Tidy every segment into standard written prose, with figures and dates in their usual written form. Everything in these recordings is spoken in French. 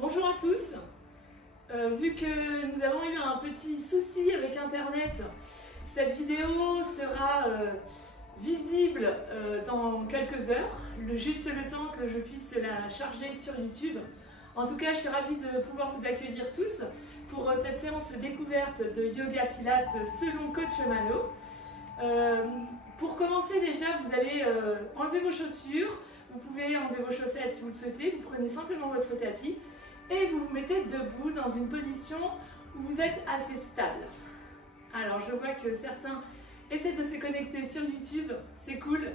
Bonjour à tous. Vu que nous avons eu un petit souci avec Internet, cette vidéo sera visible dans quelques heures, juste le temps que je puisse la charger sur YouTube. En tout cas, je suis ravie de pouvoir vous accueillir tous pour cette séance découverte de Yoga Pilates selon Coach Malo. Pour commencer déjà, vous allez enlever vos chaussures, vous pouvez enlever vos chaussettes si vous le souhaitez, vous prenez simplement votre tapis et vous vous mettez debout dans une position où vous êtes assez stable. Alors je vois que certains essaient de se connecter sur YouTube, c'est cool.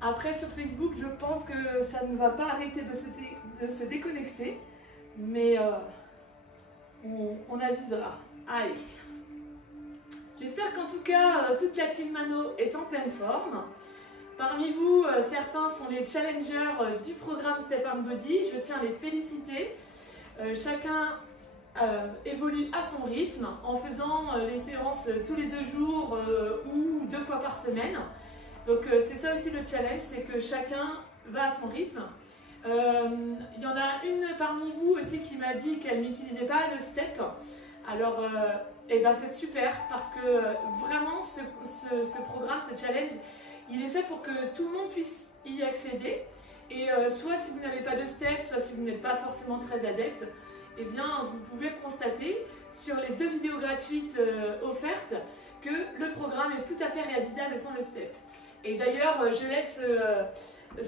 Après sur Facebook, je pense que ça ne va pas arrêter de se déconnecter, mais on avisera. Allez. J'espère qu'en tout cas, toute la team Mano est en pleine forme. Parmi vous, certains sont les challengers du programme Step and Body. Je tiens à les féliciter. Chacun évolue à son rythme en faisant les séances tous les 2 jours ou 2 fois par semaine. Donc c'est ça aussi le challenge, c'est que chacun va à son rythme. Il y en a une parmi vous aussi qui m'a dit qu'elle n'utilisait pas le step. Alors eh ben c'est super parce que vraiment ce programme, ce challenge, il est fait pour que tout le monde puisse y accéder. Et soit si vous n'avez pas de step, soit si vous n'êtes pas forcément très adepte, eh bien vous pouvez constater sur les 2 vidéos gratuites offertes que le programme est tout à fait réalisable sans le step. Et d'ailleurs, je laisse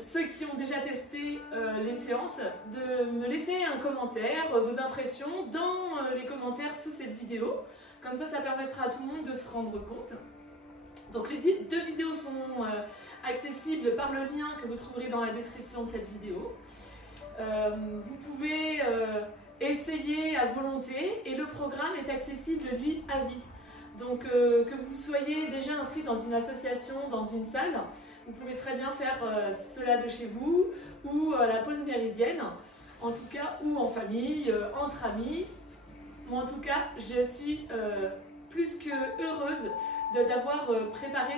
ceux qui ont déjà testé les séances de me laisser un commentaire, vos impressions dans les commentaires sous cette vidéo. Comme ça permettra à tout le monde de se rendre compte. Donc les 2 vidéos sont accessibles par le lien que vous trouverez dans la description de cette vidéo. Vous pouvez essayer à volonté et le programme est accessible lui à vie. Donc que vous soyez déjà inscrit dans une association, dans une salle, vous pouvez très bien faire cela de chez vous ou à la pause méridienne, en tout cas, ou en famille, entre amis. Moi en tout cas, je suis plus que heureuse d'avoir préparé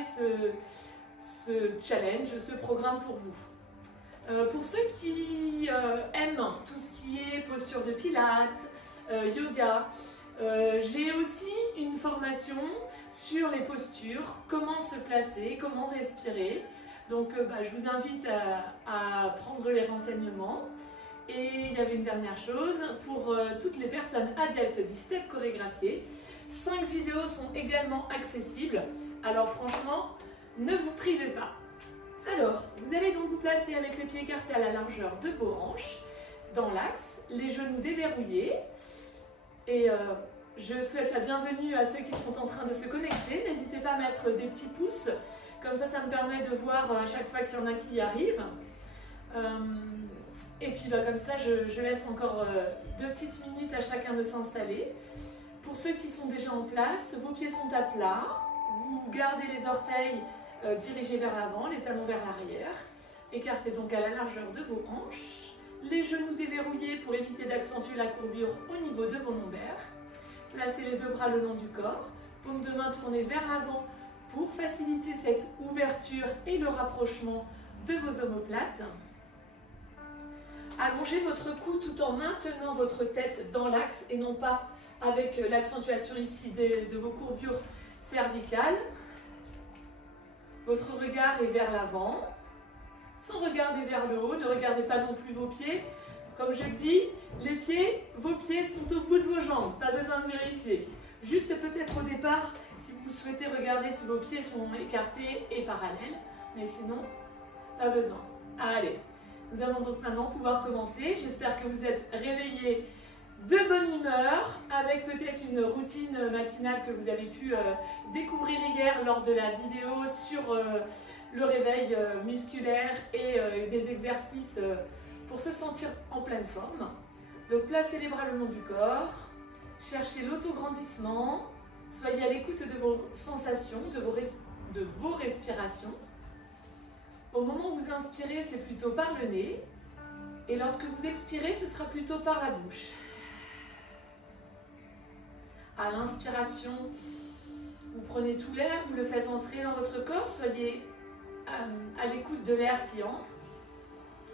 ce challenge, ce programme pour vous. Pour ceux qui aiment tout ce qui est posture de pilates, yoga, j'ai aussi une formation sur les postures, comment se placer, comment respirer. Donc je vous invite à prendre les renseignements. Et il y avait une dernière chose, pour toutes les personnes adeptes du step chorégraphié, 5 vidéos sont également accessibles. Alors franchement, ne vous privez pas. Alors, vous allez donc vous placer avec les pieds écartés à la largeur de vos hanches, dans l'axe, les genoux déverrouillés. Et je souhaite la bienvenue à ceux qui sont en train de se connecter. N'hésitez pas à mettre des petits pouces, comme ça me permet de voir à chaque fois qu'il y en a qui y arrivent. Et puis comme ça, je laisse encore 2 petites minutes à chacun de s'installer. Pour ceux qui sont déjà en place, vos pieds sont à plat. Vous gardez les orteils dirigés vers l'avant, les talons vers l'arrière. Écartez donc à la largeur de vos hanches. Les genoux déverrouillés pour éviter d'accentuer la courbure au niveau de vos lombaires. Placez les 2 bras le long du corps. Paume de main tournée vers l'avant pour faciliter cette ouverture et le rapprochement de vos omoplates. Allongez votre cou tout en maintenant votre tête dans l'axe et non pas avec l'accentuation ici de vos courbures cervicales. Votre regard est vers l'avant, sans regarder vers le haut. Ne regardez pas non plus vos pieds. Comme je le dis, vos pieds sont au bout de vos jambes, pas besoin de vérifier. Juste peut-être au départ, si vous souhaitez regarder si vos pieds sont écartés et parallèles, mais sinon, pas besoin. Allez. Nous allons donc maintenant pouvoir commencer. J'espère que vous êtes réveillés de bonne humeur, avec peut-être une routine matinale que vous avez pu découvrir hier lors de la vidéo sur le réveil musculaire et des exercices pour se sentir en pleine forme. Donc placez les bras le long du corps, cherchez l'autograndissement, soyez à l'écoute de vos sensations, de vos respirations. Au moment où vous inspirez, c'est plutôt par le nez. Et lorsque vous expirez, ce sera plutôt par la bouche. À l'inspiration, vous prenez tout l'air, vous le faites entrer dans votre corps. Soyez à l'écoute de l'air qui entre.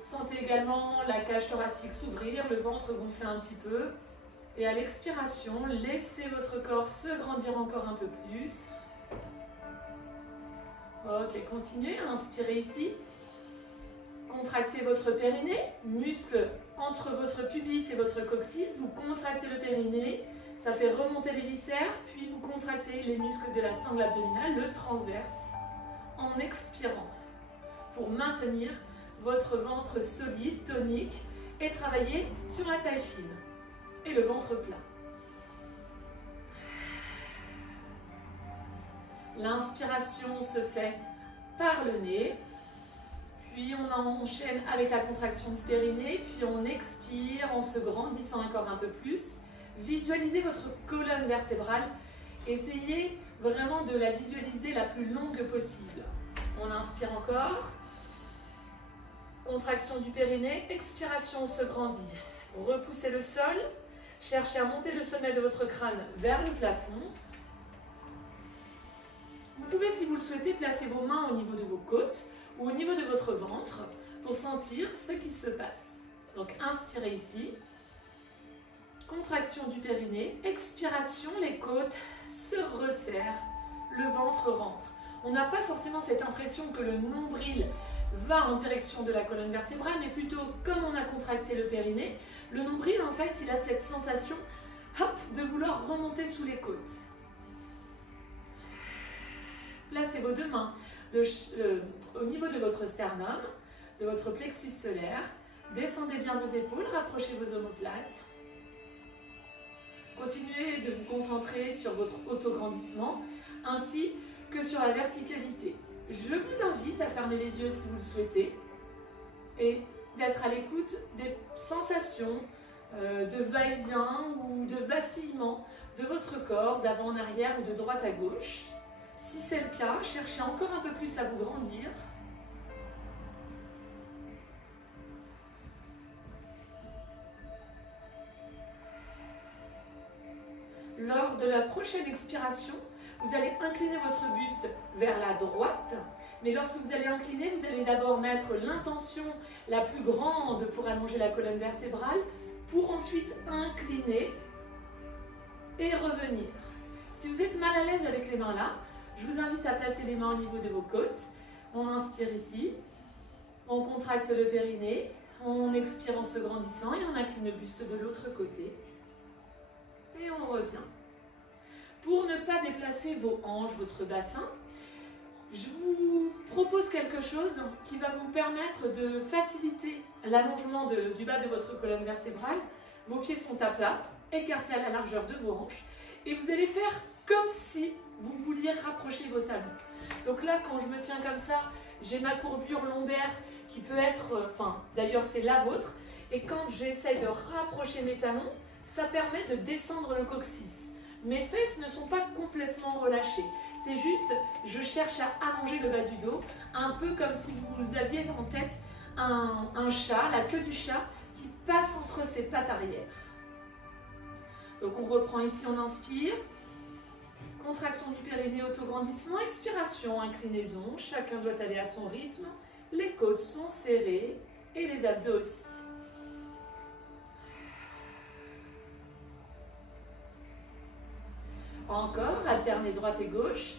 Sentez également la cage thoracique s'ouvrir, le ventre gonfler un petit peu. Et à l'expiration, laissez votre corps se grandir encore un peu plus. Ok, continuez, inspirez ici. Contractez votre périnée, muscle entre votre pubis et votre coccyx. Vous contractez le périnée, ça fait remonter les viscères, puis vous contractez les muscles de la sangle abdominale, le transverse, en expirant, pour maintenir votre ventre solide, tonique, et travailler sur la taille fine et le ventre plat. L'inspiration se fait par le nez, puis on enchaîne avec la contraction du périnée, puis on expire en se grandissant encore un peu plus. Visualisez votre colonne vertébrale, essayez vraiment de la visualiser la plus longue possible. On inspire encore, contraction du périnée, expiration, on se grandit. Repoussez le sol, cherchez à monter le sommet de votre crâne vers le plafond. Vous pouvez, si vous le souhaitez, placer vos mains au niveau de vos côtes ou au niveau de votre ventre pour sentir ce qui se passe. Donc inspirez ici, contraction du périnée, expiration, les côtes se resserrent, le ventre rentre. On n'a pas forcément cette impression que le nombril va en direction de la colonne vertébrale, mais plutôt comme on a contracté le périnée, le nombril en fait il a cette sensation hop, de vouloir remonter sous les côtes. Placez vos deux mains au niveau de votre sternum, de votre plexus solaire. Descendez bien vos épaules, rapprochez vos omoplates. Continuez de vous concentrer sur votre autograndissement ainsi que sur la verticalité. Je vous invite à fermer les yeux si vous le souhaitez et d'être à l'écoute des sensations de va-et-vient ou de vacillement de votre corps d'avant en arrière ou de droite à gauche. Si c'est le cas, cherchez encore un peu plus à vous grandir. Lors de la prochaine expiration, vous allez incliner votre buste vers la droite. Mais lorsque vous allez incliner, vous allez d'abord mettre l'intention la plus grande pour allonger la colonne vertébrale, pour ensuite incliner et revenir. Si vous êtes mal à l'aise avec les mains là, je vous invite à placer les mains au niveau de vos côtes. On inspire ici, on contracte le périnée, on expire en se grandissant et on incline le buste de l'autre côté. Et on revient. Pour ne pas déplacer vos hanches, votre bassin, je vous propose quelque chose qui va vous permettre de faciliter l'allongement du bas de votre colonne vertébrale. Vos pieds sont à plat, écartés à la largeur de vos hanches. Et vous allez faire comme si vous vouliez rapprocher vos talons. Donc là, quand je me tiens comme ça, j'ai ma courbure lombaire qui peut être, d'ailleurs c'est la vôtre. Et quand j'essaie de rapprocher mes talons, ça permet de descendre le coccyx. Mes fesses ne sont pas complètement relâchées. C'est juste, je cherche à allonger le bas du dos, un peu comme si vous aviez en tête un chat, la queue du chat, qui passe entre ses pattes arrière. Donc on reprend ici, on inspire. Contraction du périnée, autograndissement, expiration, inclinaison. Chacun doit aller à son rythme. Les côtes sont serrées et les abdos aussi. Encore, alternez droite et gauche.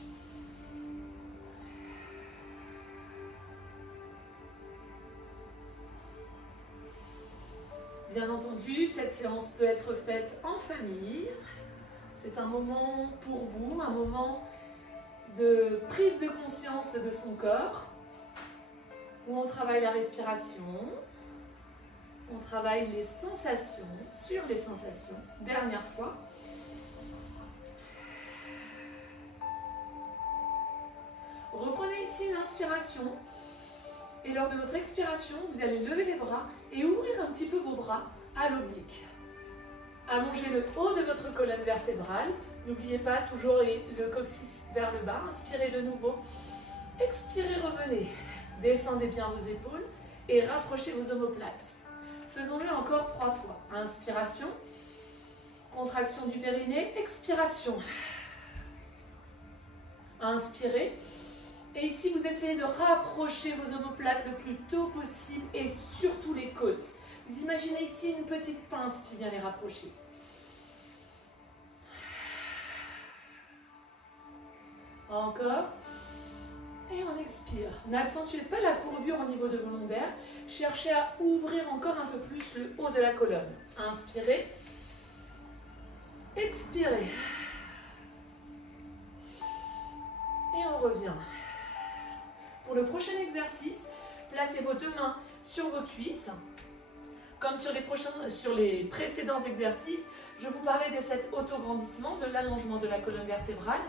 Bien entendu, cette séance peut être faite en famille. C'est un moment pour vous, un moment de prise de conscience de son corps, où on travaille la respiration, on travaille les sensations, sur les sensations. Dernière fois. Reprenez ici l'inspiration et lors de votre expiration, vous allez lever les bras et ouvrir un petit peu vos bras à l'oblique. Allongez le haut de votre colonne vertébrale. N'oubliez pas toujours le coccyx vers le bas. Inspirez de nouveau. Expirez, revenez. Descendez bien vos épaules et rapprochez vos omoplates. Faisons-le encore 3 fois. Inspiration, contraction du périnée, expiration. Inspirez. Et ici, vous essayez de rapprocher vos omoplates le plus tôt possible et surtout ici une petite pince qui vient les rapprocher. Encore. Et on expire. N'accentuez pas la courbure au niveau de vos lombaires. Cherchez à ouvrir encore un peu plus le haut de la colonne. Inspirez. Expirez. Et on revient. Pour le prochain exercice, placez vos deux mains sur vos cuisses. Comme sur les précédents exercices, je vous parlais de cet autograndissement, de l'allongement de la colonne vertébrale.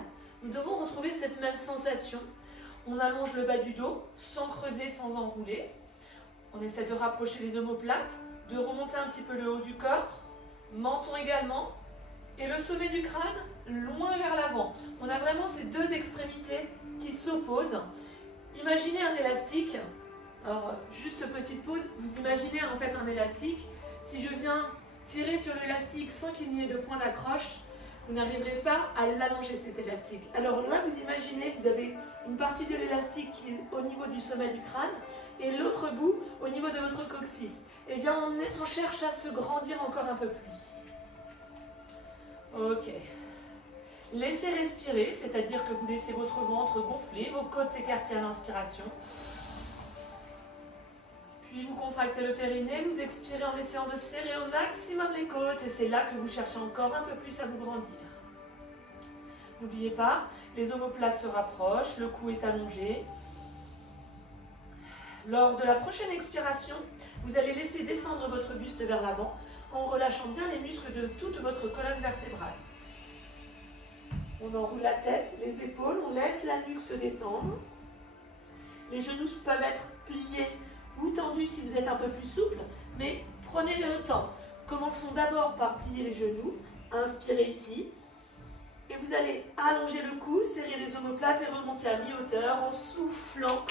Nous devons retrouver cette même sensation. On allonge le bas du dos, sans creuser, sans enrouler. On essaie de rapprocher les omoplates, de remonter un petit peu le haut du corps, menton également, et le sommet du crâne loin vers l'avant. On a vraiment ces deux extrémités qui s'opposent. Imaginez un élastique. Alors, juste petite pause, vous imaginez en fait un élastique. Si je viens tirer sur l'élastique sans qu'il n'y ait de point d'accroche, vous n'arriverez pas à l'allonger cet élastique. Alors là, vous imaginez, vous avez une partie de l'élastique qui est au niveau du sommet du crâne et l'autre bout au niveau de votre coccyx. Eh bien, on cherche à se grandir encore un peu plus. Ok. Laissez respirer, c'est-à-dire que vous laissez votre ventre gonfler, vos côtes s'écarter à l'inspiration. Puis vous contractez le périnée, vous expirez en essayant de serrer au maximum les côtes et c'est là que vous cherchez encore un peu plus à vous grandir. N'oubliez pas, les omoplates se rapprochent, le cou est allongé. Lors de la prochaine expiration, vous allez laisser descendre votre buste vers l'avant en relâchant bien les muscles de toute votre colonne vertébrale. On enroule la tête, les épaules, on laisse la nuque se détendre. Les genoux peuvent être pliés ou tendus si vous êtes un peu plus souple, mais prenez le temps. Commençons d'abord par plier les genoux, inspirez ici, et vous allez allonger le cou, serrer les omoplates et remonter à mi-hauteur en soufflant,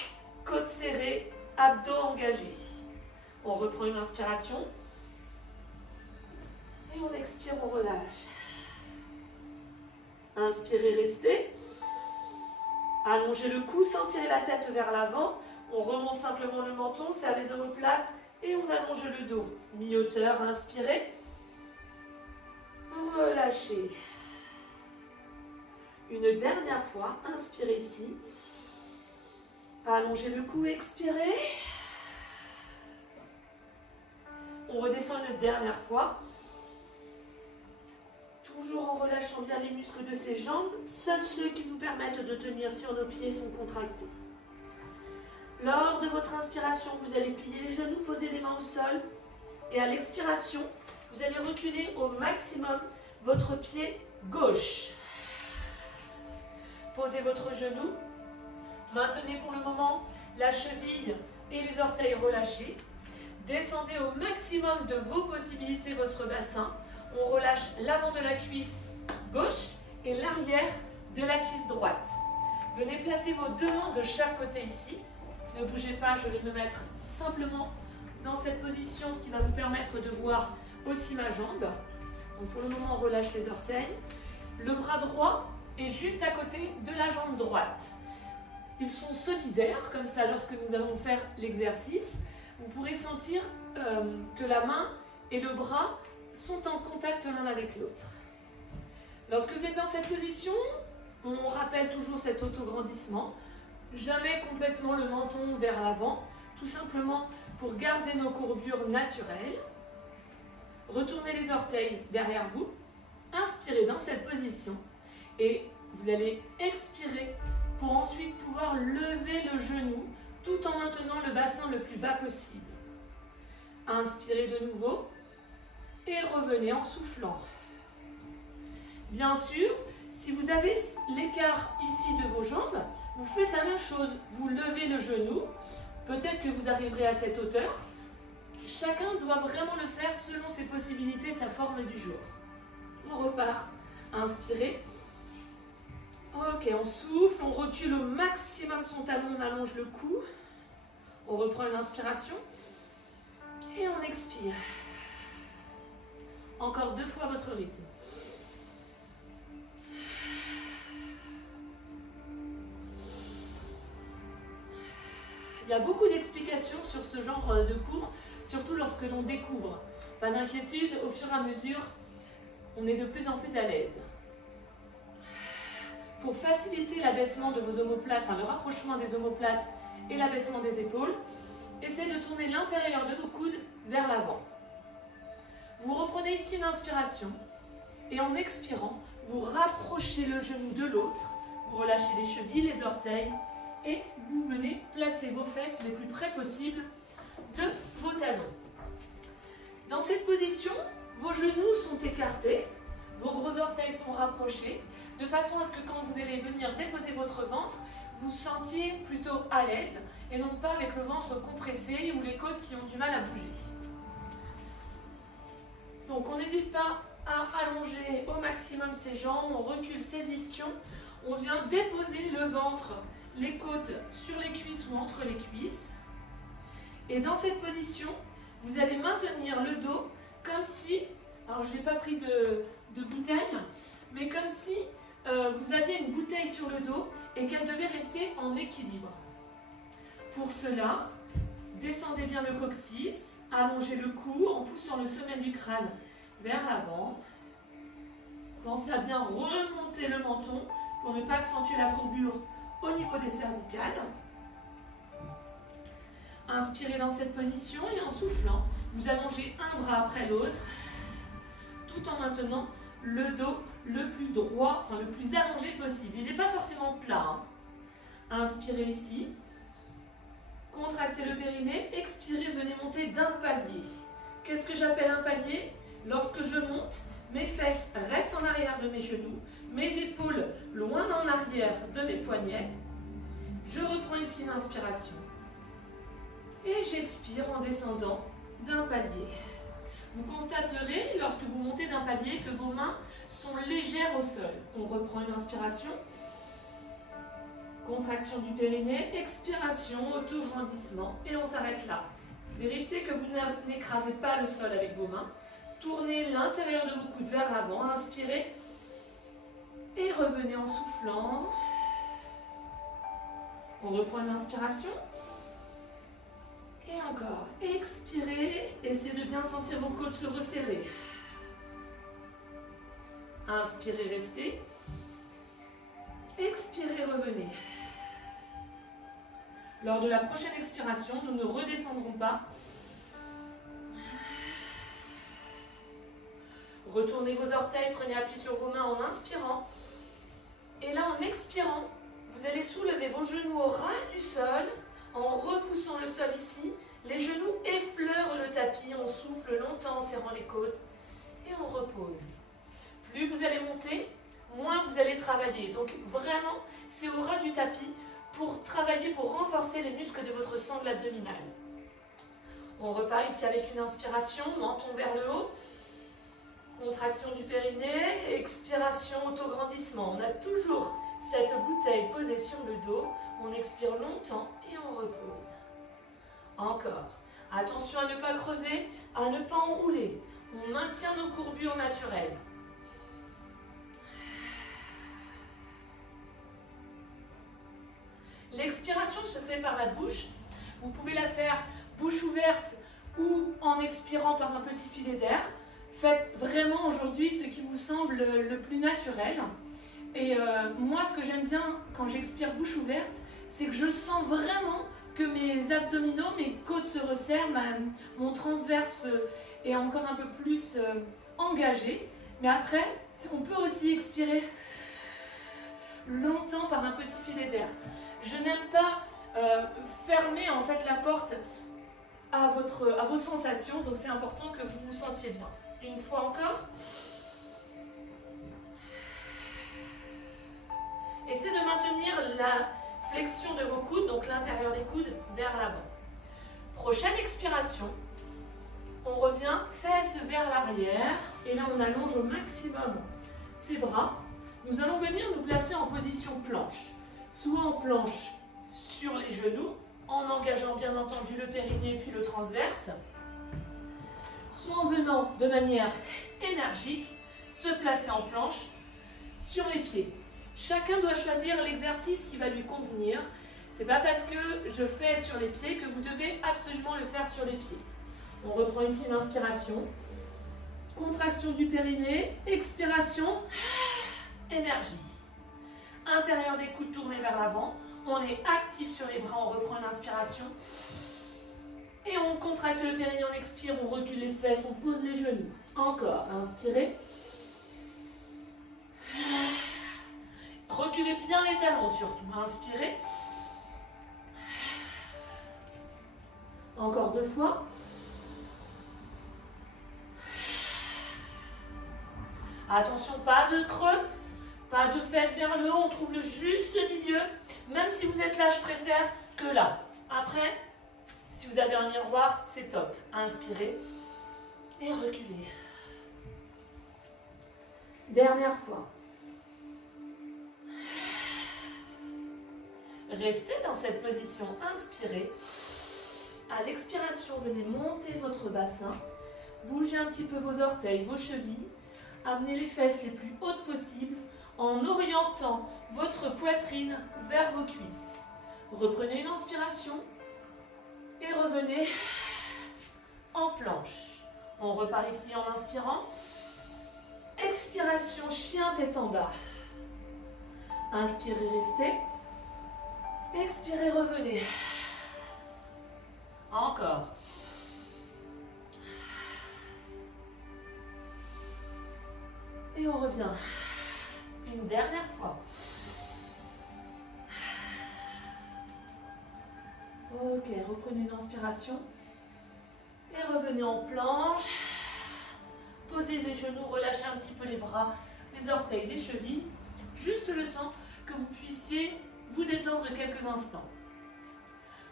côtes serrées, abdos engagés. On reprend une inspiration, et on expire, on relâche. Inspirez, restez. Allongez le cou sans tirer la tête vers l'avant. On remonte simplement le menton, serre les omoplates et on allonge le dos. Mi-hauteur, inspirez. Relâchez. Une dernière fois, inspirez ici. Allongez le cou, expirez. On redescend une dernière fois. Toujours en relâchant bien les muscles de ses jambes. Seuls ceux qui nous permettent de tenir sur nos pieds sont contractés. Lors de votre inspiration, vous allez plier les genoux, poser les mains au sol. Et à l'expiration, vous allez reculer au maximum votre pied gauche. Posez votre genou. Maintenez pour le moment la cheville et les orteils relâchés. Descendez au maximum de vos possibilités votre bassin. On relâche l'avant de la cuisse gauche et l'arrière de la cuisse droite. Venez placer vos deux mains de chaque côté ici. Ne bougez pas, je vais me mettre simplement dans cette position, ce qui va vous permettre de voir aussi ma jambe. Donc pour le moment, on relâche les orteils. Le bras droit est juste à côté de la jambe droite. Ils sont solidaires, comme ça, lorsque nous allons faire l'exercice. Vous pourrez sentir que la main et le bras sont en contact l'un avec l'autre. Lorsque vous êtes dans cette position, on rappelle toujours cet autograndissement. Jamais complètement le menton vers l'avant, tout simplement pour garder nos courbures naturelles. Retournez les orteils derrière vous, inspirez dans cette position et vous allez expirer pour ensuite pouvoir lever le genou tout en maintenant le bassin le plus bas possible. Inspirez de nouveau et revenez en soufflant. Bien sûr, si vous avez l'écart ici de vos jambes, vous faites la même chose. Vous levez le genou. Peut-être que vous arriverez à cette hauteur. Chacun doit vraiment le faire selon ses possibilités, sa forme du jour. On repart. Inspirez. Ok, on souffle, on recule au maximum son talon, on allonge le cou. On reprend une inspiration. Et on expire. Encore 2 fois votre rythme. Il y a beaucoup d'explications sur ce genre de cours surtout lorsque l'on découvre. Pas d'inquiétude, au fur et à mesure, on est de plus en plus à l'aise. Pour faciliter l'abaissement de vos omoplates, enfin le rapprochement des omoplates et l'abaissement des épaules, essayez de tourner l'intérieur de vos coudes vers l'avant. Vous reprenez ici une inspiration et en expirant, vous rapprochez le genou de l'autre, vous relâchez les chevilles, les orteils et vous venez placer vos fesses les plus près possible de vos talons. Dans cette position, vos genoux sont écartés, vos gros orteils sont rapprochés, de façon à ce que quand vous allez venir déposer votre ventre, vous sentiez plutôt à l'aise et non pas avec le ventre compressé ou les côtes qui ont du mal à bouger. Donc on n'hésite pas à allonger au maximum ses jambes, on recule ses ischions, on vient déposer le ventre, les côtes sur les cuisses ou entre les cuisses. Et dans cette position, vous allez maintenir le dos comme si, alors je n'ai pas pris de bouteille, mais comme si vous aviez une bouteille sur le dos et qu'elle devait rester en équilibre. Pour cela, descendez bien le coccyx, allongez le cou en poussant le sommet du crâne vers l'avant. Pensez à bien remonter le menton pour ne pas accentuer la courbure au niveau des cervicales. Inspirez dans cette position et en soufflant, vous allongez un bras après l'autre, tout en maintenant le dos le plus droit, enfin le plus allongé possible. Il n'est pas forcément plat. Hein. Inspirez ici, contractez le périnée, expirez, venez monter d'un palier. Qu'est-ce que j'appelle un palier? Lorsque je monte, mes fesses restent en arrière de mes genoux, mes épaules loin en arrière de mes poignets. Je reprends ici l'inspiration. Et j'expire en descendant d'un palier. Vous constaterez, lorsque vous montez d'un palier, que vos mains sont légères au sol. On reprend une inspiration. Contraction du périnée, expiration, auto-grandissement. Et on s'arrête là. Vérifiez que vous n'écrasez pas le sol avec vos mains. Tournez l'intérieur de vos coudes vers l'avant. Inspirez. Et revenez en soufflant. On reprend une inspiration. Et encore, expirez, essayez de bien sentir vos côtes se resserrer. Inspirez, restez. Expirez, revenez. Lors de la prochaine expiration, nous ne redescendrons pas. Retournez vos orteils, prenez appui sur vos mains en inspirant. Et là, en expirant, vous allez soulever vos genoux au ras du sol. En repoussant le sol ici, les genoux effleurent le tapis, on souffle longtemps en serrant les côtes et on repose. Plus vous allez monter, moins vous allez travailler. Donc vraiment, c'est au ras du tapis pour travailler, pour renforcer les muscles de votre sangle abdominale. On repart ici avec une inspiration, menton vers le haut, contraction du périnée, expiration, autograndissement. On a toujours cette bouteille posée sur le dos, on expire longtemps et on repose. Encore. Attention à ne pas creuser, à ne pas enrouler. On maintient nos courbures naturelles. L'expiration se fait par la bouche. Vous pouvez la faire bouche ouverte ou en expirant par un petit filet d'air. Faites vraiment aujourd'hui ce qui vous semble le plus naturel. Et moi, ce que j'aime bien quand j'expire bouche ouverte, c'est que je sens vraiment que mes abdominaux, mes côtes se resserrent, mon transverse est encore un peu plus engagé. Mais après, on peut aussi expirer longtemps par un petit filet d'air. Je n'aime pas fermer en fait la porte à vos sensations, donc c'est important que vous vous sentiez bien. Une fois encore. Essayez de maintenir la flexion de vos coudes, donc l'intérieur des coudes, vers l'avant. Prochaine expiration, on revient fesses vers l'arrière. Et là, on allonge au maximum ses bras. Nous allons venir nous placer en position planche. Soit en planche sur les genoux, en engageant bien entendu le périnée puis le transverse. Soit en venant de manière énergique, se placer en planche sur les pieds. Chacun doit choisir l'exercice qui va lui convenir. C'est pas parce que je fais sur les pieds que vous devez absolument le faire sur les pieds. On reprend ici une inspiration. Contraction du périnée. Expiration. Énergie. Intérieur des coudes tournés vers l'avant. On est actif sur les bras. On reprend une inspiration. Et on contracte le périnée, on expire, on recule les fesses, on pose les genoux. Encore, inspirez. Reculez bien les talons surtout, inspirez. Encore 2 fois. Attention, pas de creux, pas de fesses vers le haut, on trouve le juste milieu. Même si vous êtes là, je préfère que là. Après, si vous avez un miroir, c'est top. Inspirez et reculez. Dernière fois. Restez dans cette position. Inspirez. À l'expiration, venez monter votre bassin. Bougez un petit peu vos orteils, vos chevilles. Amenez les fesses les plus hautes possibles en orientant votre poitrine vers vos cuisses. Reprenez une inspiration. Et revenez en planche. On repart ici en inspirant. Expiration, chien tête en bas. Inspirez, restez. Expirez, revenez. Encore. Et on revient. Une dernière fois. Ok, reprenez une inspiration. Et revenez en planche. Posez les genoux, relâchez un petit peu les bras, les orteils, les chevilles. Juste le temps que vous puissiez vous détendre quelques instants.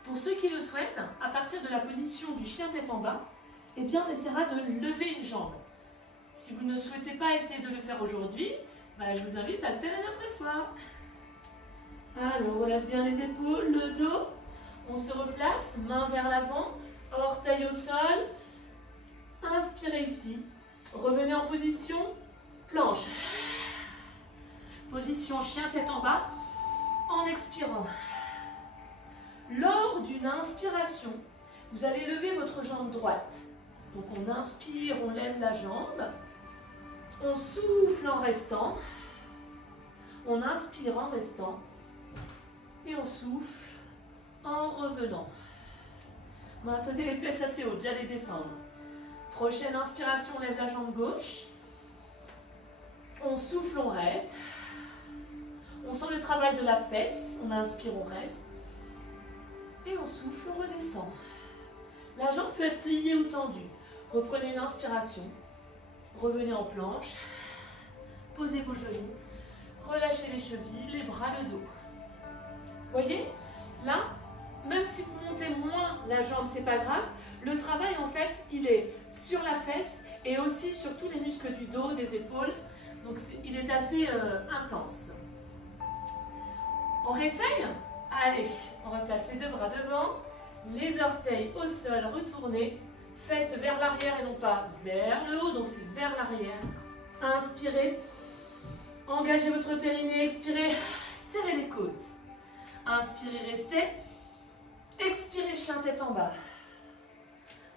Pour ceux qui le souhaitent, à partir de la position du chien tête en bas, eh bien on essaiera de lever une jambe. Si vous ne souhaitez pas essayer de le faire aujourd'hui, je vous invite à le faire une autre fois. Alors, on relâche bien les épaules, le dos. On se replace, main vers l'avant, orteil au sol. Inspirez ici. Revenez en position planche. Position chien tête en bas. En expirant. Lors d'une inspiration, vous allez lever votre jambe droite. Donc on inspire, on lève la jambe. On souffle en restant. On inspire en restant. Et on souffle en revenant. Maintenez les fesses assez hautes, j'allais descendre. Prochaine inspiration, on lève la jambe gauche. On souffle, on reste. On sent le travail de la fesse. On inspire, on reste. Et on souffle, on redescend. La jambe peut être pliée ou tendue. Reprenez une inspiration. Revenez en planche. Posez vos genoux. Relâchez les chevilles, les bras, le dos. Voyez, là, même si vous montez moins la jambe, c'est pas grave. Le travail, en fait, il est sur la fesse et aussi sur tous les muscles du dos, des épaules. Donc, il est assez intense. On réessaye? Allez, on replace les deux bras devant, les orteils au sol retournés, fesses vers l'arrière et non pas vers le haut, donc c'est vers l'arrière. Inspirez, engagez votre périnée, expirez, serrez les côtes. Inspirez, restez. Expirez, chien tête en bas.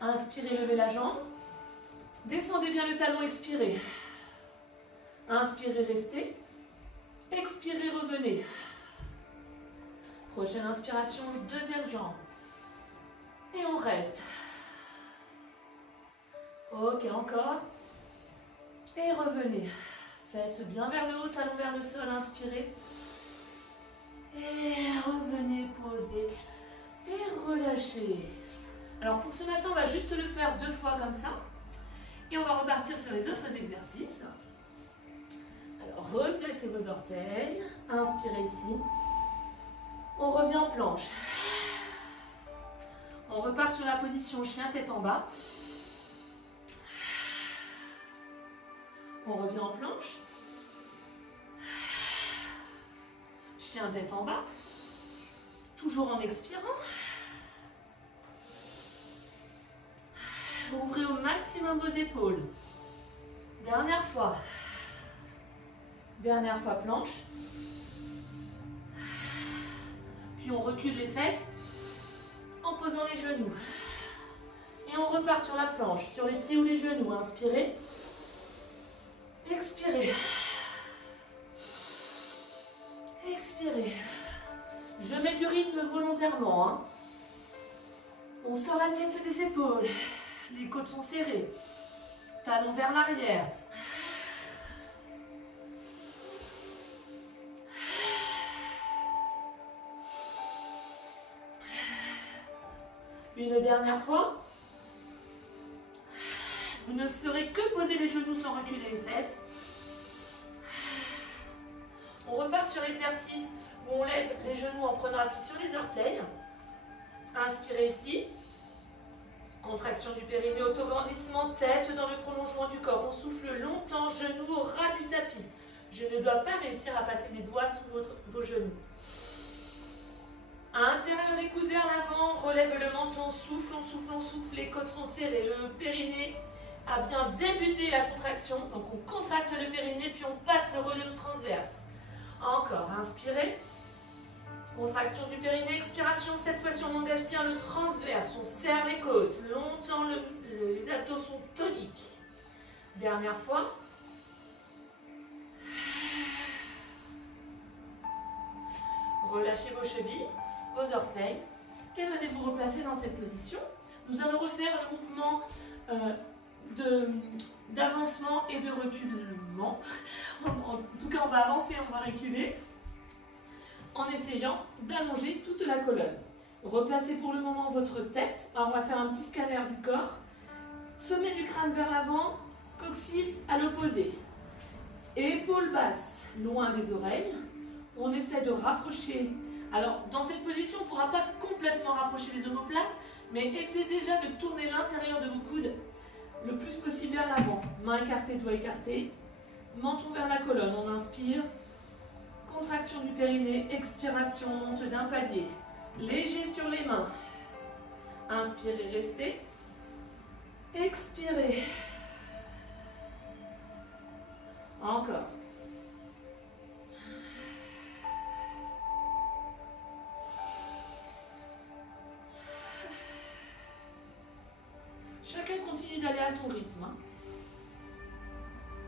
Inspirez, levez la jambe. Descendez bien le talon, expirez. Inspirez, restez. Expirez, revenez. Prochaine inspiration, deuxième jambe. Et on reste. Ok, encore. Et revenez. Fesses bien vers le haut, talon vers le sol, inspirez. Et revenez, posez. Et relâchez. Alors pour ce matin, on va juste le faire 2 fois comme ça. Et on va repartir sur les autres exercices. Alors replacez vos orteils. Inspirez ici. On revient en planche. On repart sur la position chien tête en bas. On revient en planche. Chien tête en bas. Toujours en expirant. Ouvrez au maximum vos épaules. Dernière fois. Dernière fois planche. Puis on recule les fesses en posant les genoux. Et Et on repart sur la planche, sur les pieds ou les genoux. Inspirez. Expirez. Expirez. Je mets du rythme volontairement. Hein. On sort la tête des épaules. Les côtes sont serrées. Talons vers l'arrière. Une dernière fois. Vous ne ferez que poser les genoux sans reculer les fesses. On repart sur l'exercice où on lève les genoux en prenant appui sur les orteils. Inspirez ici. Contraction du périnée, autograndissement, tête dans le prolongement du corps. On souffle longtemps, genoux au ras du tapis. Je ne dois pas réussir à passer mes doigts sous vos genoux. À l'intérieur des coudes vers l'avant, relève le menton, souffle, on souffle, on souffle. Les côtes sont serrées, le périnée a bien débuté la contraction. Donc on contracte le périnée, puis on passe le relais au transverse. Encore, inspirez. Contraction du périnée, expiration. Cette fois-ci, on engage bien le transverse. On serre les côtes. Longtemps, les abdos sont toniques. Dernière fois. Relâchez vos chevilles, vos orteils. Et venez vous replacer dans cette position. Nous allons refaire le mouvement d'avancement et de reculement. En tout cas, on va avancer, on va reculer. En essayant d'allonger toute la colonne. Replacez pour le moment votre tête. Alors on va faire un petit scanner du corps. Sommet du crâne vers l'avant, coccyx à l'opposé. Épaules basses, loin des oreilles. On essaie de rapprocher. Alors dans cette position, on ne pourra pas complètement rapprocher les omoplates, mais essayez déjà de tourner l'intérieur de vos coudes le plus possible vers l'avant. Main écartée, doigts écartés. Menton vers la colonne, on inspire. Contraction du périnée, expiration, monte d'un palier. Léger sur les mains. Inspirez, restez. Expirez. Encore. Chacun continue d'aller à son rythme.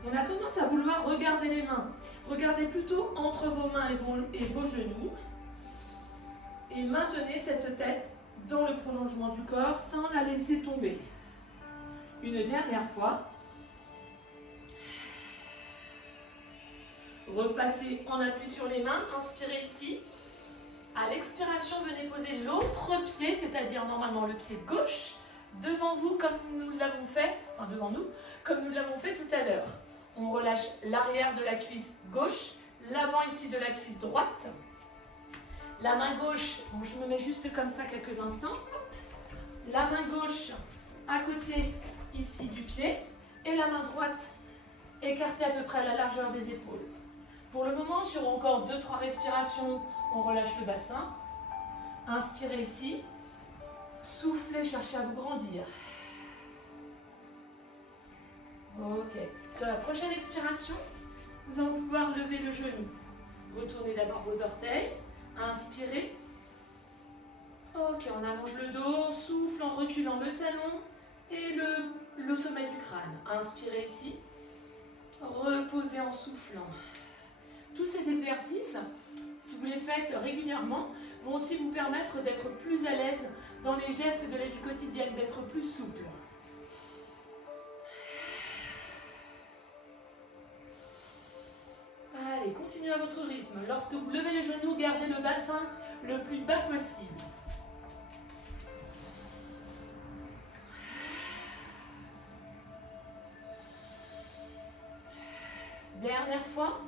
On a tendance à vouloir regarder les mains. Regardez plutôt entre vos mains et vos genoux. Et maintenez cette tête dans le prolongement du corps sans la laisser tomber. Une dernière fois. Repassez en appui sur les mains. Inspirez ici. À l'expiration, venez poser l'autre pied, c'est-à-dire normalement le pied gauche, devant vous comme nous l'avons fait, enfin devant nous, comme nous l'avons fait tout à l'heure. On relâche l'arrière de la cuisse gauche, l'avant ici de la cuisse droite. La main gauche, bon, je me mets juste comme ça quelques instants. Hop. La main gauche à côté ici du pied et la main droite écartée à peu près à la largeur des épaules. Pour le moment, sur encore 2-3 respirations, on relâche le bassin. Inspirez ici. Soufflez, cherchez à vous grandir. Ok. Sur la prochaine expiration, nous allons pouvoir lever le genou. Retournez d'abord vos orteils. Inspirez. Ok, on allonge le dos, on souffle en reculant le talon et le sommet du crâne. Inspirez ici. Reposez en soufflant. Tous ces exercices, si vous les faites régulièrement, vont aussi vous permettre d'être plus à l'aise dans les gestes de la vie quotidienne, d'être plus souple. Allez, continuez à votre rythme. Lorsque vous levez les genoux, gardez le bassin le plus bas possible. Dernière fois.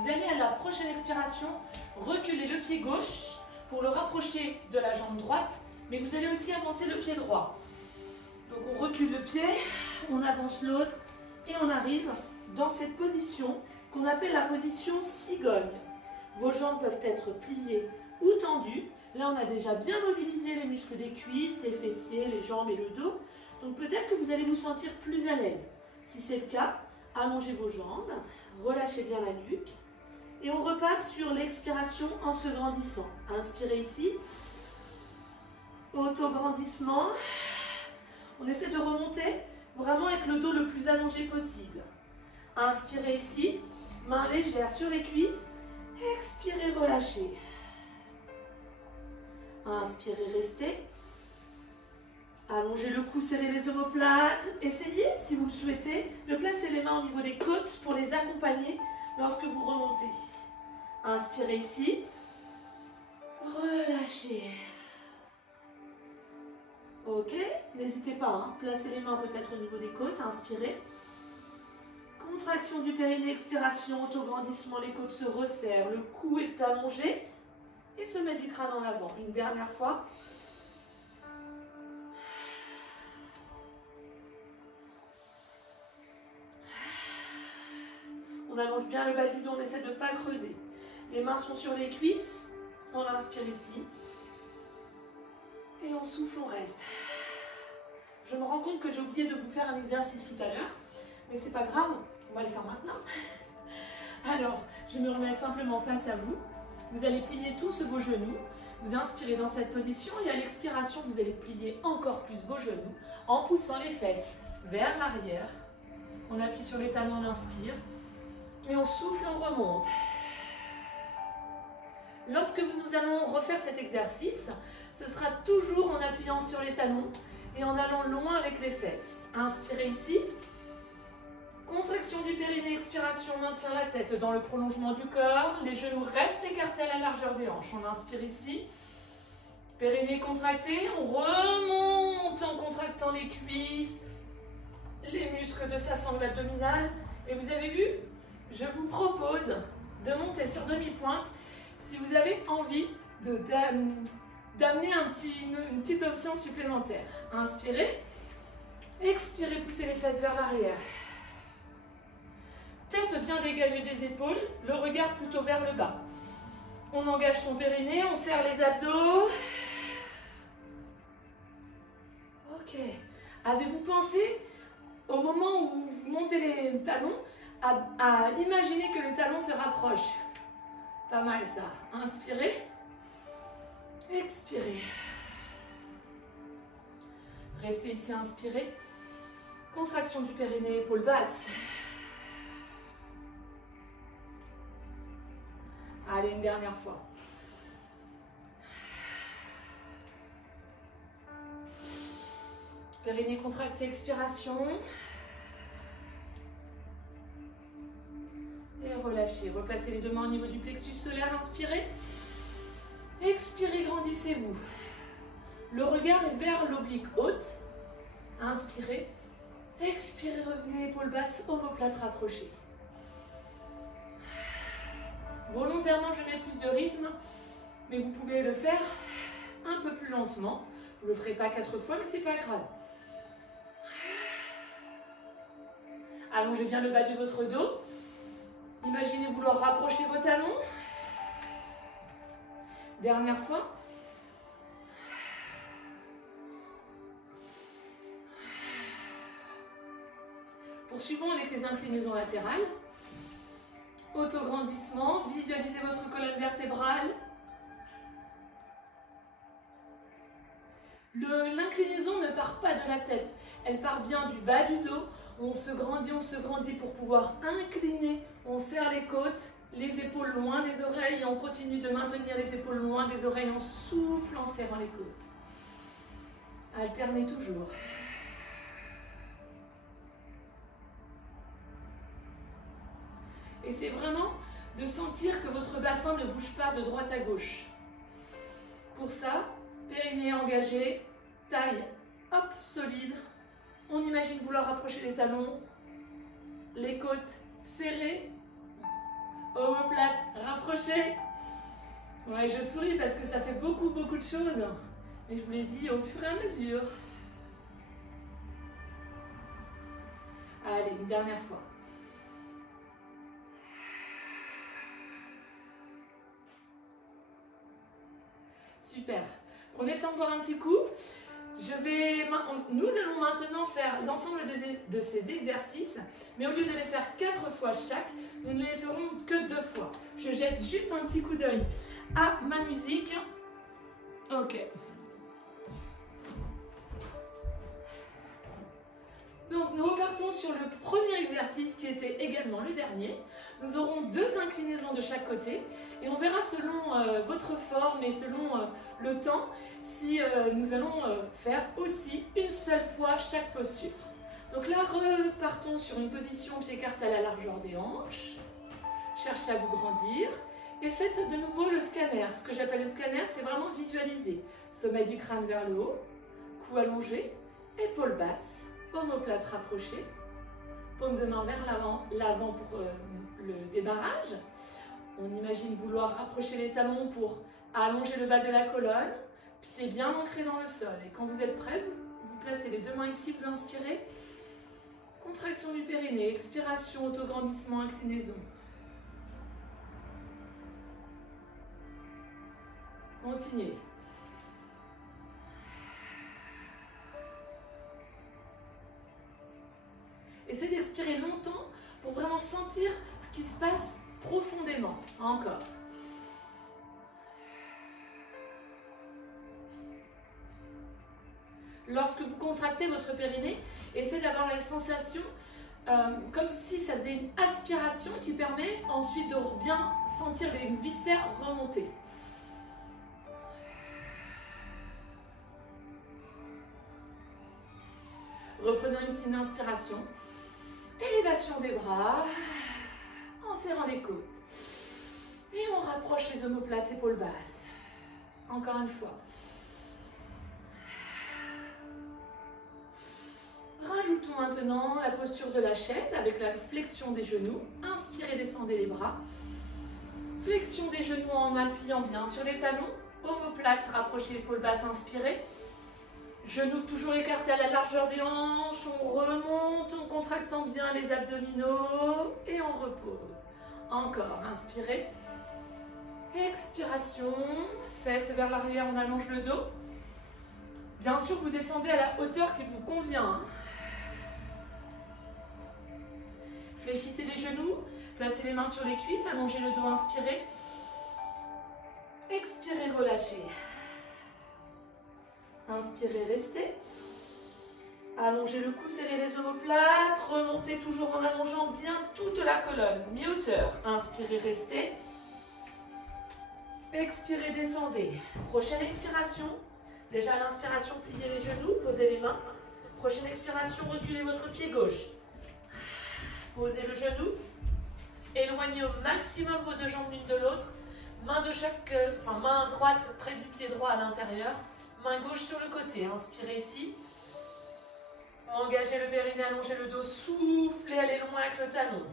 Vous allez à la prochaine expiration reculer le pied gauche pour le rapprocher de la jambe droite, mais vous allez aussi avancer le pied droit. Donc on recule le pied, on avance l'autre et on arrive dans cette position qu'on appelle la position cigogne. Vos jambes peuvent être pliées ou tendues. Là, on a déjà bien mobilisé les muscles des cuisses, les fessiers, les jambes et le dos. Donc peut-être que vous allez vous sentir plus à l'aise. Si c'est le cas, allongez vos jambes, relâchez bien la nuque. Et on repart sur l'expiration en se grandissant. Inspirez ici. Auto-grandissement. On essaie de remonter vraiment avec le dos le plus allongé possible. Inspirez ici, main légère sur les cuisses. Expirez, relâchez. Inspirez, restez. Allongez le cou, serrez les omoplates. Essayez, si vous le souhaitez, de placer les mains au niveau des côtes pour les accompagner lorsque vous remontez. Inspirez ici. Relâchez. Ok, n'hésitez pas, hein. Placez les mains peut-être au niveau des côtes. Inspirez. Contraction du périnée, expiration, autograndissement, les côtes se resserrent, le cou est allongé et se met du crâne en avant. Une dernière fois. On allonge bien le bas du dos, on essaie de ne pas creuser. Les mains sont sur les cuisses, on inspire ici. Et on souffle, on reste. Je me rends compte que j'ai oublié de vous faire un exercice tout à l'heure, mais c'est pas grave, on va le faire maintenant. Alors, je me remets simplement face à vous. Vous allez plier tous vos genoux. Vous inspirez dans cette position et à l'expiration, vous allez plier encore plus vos genoux en poussant les fesses vers l'arrière. On appuie sur les talons, on inspire. Et on souffle, on remonte. Lorsque nous allons refaire cet exercice, ce sera toujours en appuyant sur les talons et en allant loin avec les fesses. Inspirez ici. Contraction du périnée, expiration, on maintient la tête dans le prolongement du corps. Les genoux restent écartés à la largeur des hanches. On inspire ici. Périnée contracté, on remonte en contractant les cuisses, les muscles de sa sangle abdominale. Et vous avez vu, je vous propose de monter sur demi-pointe si vous avez envie d'amener une petite option supplémentaire. Inspirez, expirez, poussez les fesses vers l'arrière. Tête bien dégagée des épaules, le regard plutôt vers le bas. On engage son périnée, on serre les abdos. Ok. Avez-vous pensé, au moment où vous montez les talons, à imaginer que les talons se rapprochent? Pas mal ça. Inspirez. Expirez. Restez ici, inspirez. Contraction du périnée, épaules basses. Allez, une dernière fois. Périnée contracté, expiration. Et relâchez. Replacez les deux mains au niveau du plexus solaire. Inspirez. Expirez, grandissez-vous. Le regard est vers l'oblique haute. Inspirez. Expirez, revenez, épaules basses, omoplate rapprochée. Volontairement, je mets plus de rythme, mais vous pouvez le faire un peu plus lentement. Vous ne le ferez pas 4 fois, mais ce n'est pas grave. Allongez bien le bas de votre dos. Imaginez vouloir rapprocher vos talons. Dernière fois. Poursuivons avec les inclinaisons latérales. Autograndissement, visualisez votre colonne vertébrale. L'inclinaison ne part pas de la tête, elle part bien du bas du dos. On se grandit pour pouvoir incliner. On serre les côtes, les épaules loin des oreilles et on continue de maintenir les épaules loin des oreilles. On souffle en serrant les côtes. Alternez toujours. Essayez vraiment de sentir que votre bassin ne bouge pas de droite à gauche. Pour ça, périnée engagé, taille hop, solide. On imagine vouloir rapprocher les talons, les côtes serrées, omoplate rapprochée. Ouais, je souris parce que ça fait beaucoup de choses. Mais je vous l'ai dit au fur et à mesure. Allez, une dernière fois. Super. Prenez le temps de boire un petit coup. Nous allons maintenant faire l'ensemble de ces exercices, mais au lieu de les faire 4 fois chaque, nous ne les ferons que 2 fois. Je jette juste un petit coup d'œil à ma musique. Ok. nous repartons sur le premier exercice qui était également le dernier. Nous aurons 2 inclinaisons de chaque côté et on verra selon votre forme et selon le temps si nous allons faire aussi une seule fois chaque posture. Donc là, repartons sur une position pied écarté à la largeur des hanches. Cherchez à vous grandir et faites de nouveau le scanner. Ce que j'appelle le scanner, c'est vraiment visualiser. Sommet du crâne vers le haut, cou allongé, épaules basses, omoplate rapprochée, paume de main vers l'avant pour le débarrage. On imagine vouloir rapprocher les talons pour allonger le bas de la colonne, pieds bien ancrés dans le sol. Et quand vous êtes prêt, vous placez les 2 mains ici, vous inspirez. Contraction du périnée, expiration, autograndissement, inclinaison. Continuez. Essayez d'expirer longtemps pour vraiment sentir ce qui se passe profondément. Encore. Lorsque vous contractez votre périnée, essayez d'avoir la sensation comme si ça faisait une aspiration qui permet ensuite de bien sentir les viscères remonter. Reprenons ici une inspiration. Élévation des bras, en serrant les côtes. Et on rapproche les omoplates, épaules basses. Encore une fois. Rajoutons maintenant la posture de la chaise avec la flexion des genoux. Inspirez, descendez les bras. Flexion des genoux en appuyant bien sur les talons. Omoplate, rapprochez épaules basses, inspirez. Genoux toujours écartés à la largeur des hanches. On remonte en contractant bien les abdominaux et on repose. Encore, inspirez. Expiration. Fesses vers l'arrière, on allonge le dos. Bien sûr, vous descendez à la hauteur qui vous convient. Fléchissez les genoux, placez les mains sur les cuisses, allongez le dos, inspirez. Expirez, relâchez. Inspirez, restez. Allongez le cou, serrez les omoplates, remontez toujours en allongeant bien toute la colonne, mi-hauteur. Inspirez, restez. Expirez, descendez. Prochaine expiration. Déjà à l'inspiration, pliez les genoux, posez les mains. Prochaine expiration, reculez votre pied gauche. Posez le genou. Éloignez au maximum vos 2 jambes l'une de l'autre. Main droite près du pied droit à l'intérieur. Main gauche sur le côté. Inspirez ici. Engagez le périnée, allongez le dos. Soufflez, allez loin avec le talon.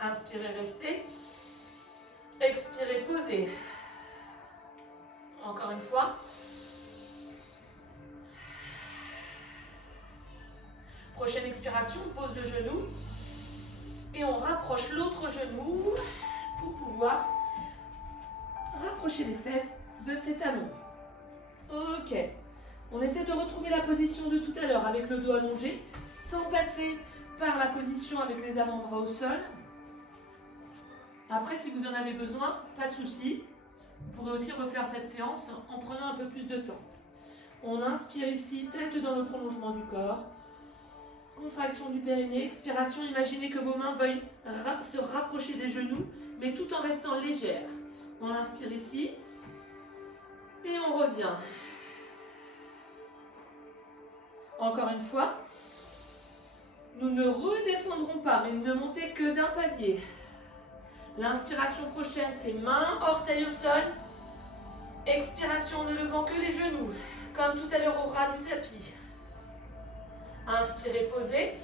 Inspirez, restez. Expirez, posez. Encore une fois. Prochaine expiration, on pose le genou et on rapproche l'autre genou pour pouvoir rapprocher les fesses de ses talons. Ok, on essaie de retrouver la position de tout à l'heure avec le dos allongé sans passer par la position avec les avant-bras au sol. Après, si vous en avez besoin, pas de souci. Vous pourrez aussi refaire cette séance en prenant un peu plus de temps. On inspire ici, tête dans le prolongement du corps. Contraction du périnée, expiration, imaginez que vos mains veuillent se rapprocher des genoux, mais tout en restant légères. On inspire ici et on revient. Encore une fois, nous ne redescendrons pas, mais ne montez que d'un palier. L'inspiration prochaine, c'est main, orteil au sol. Expiration, ne levant que les genoux, comme tout à l'heure au ras du tapis. Inspirez, posez.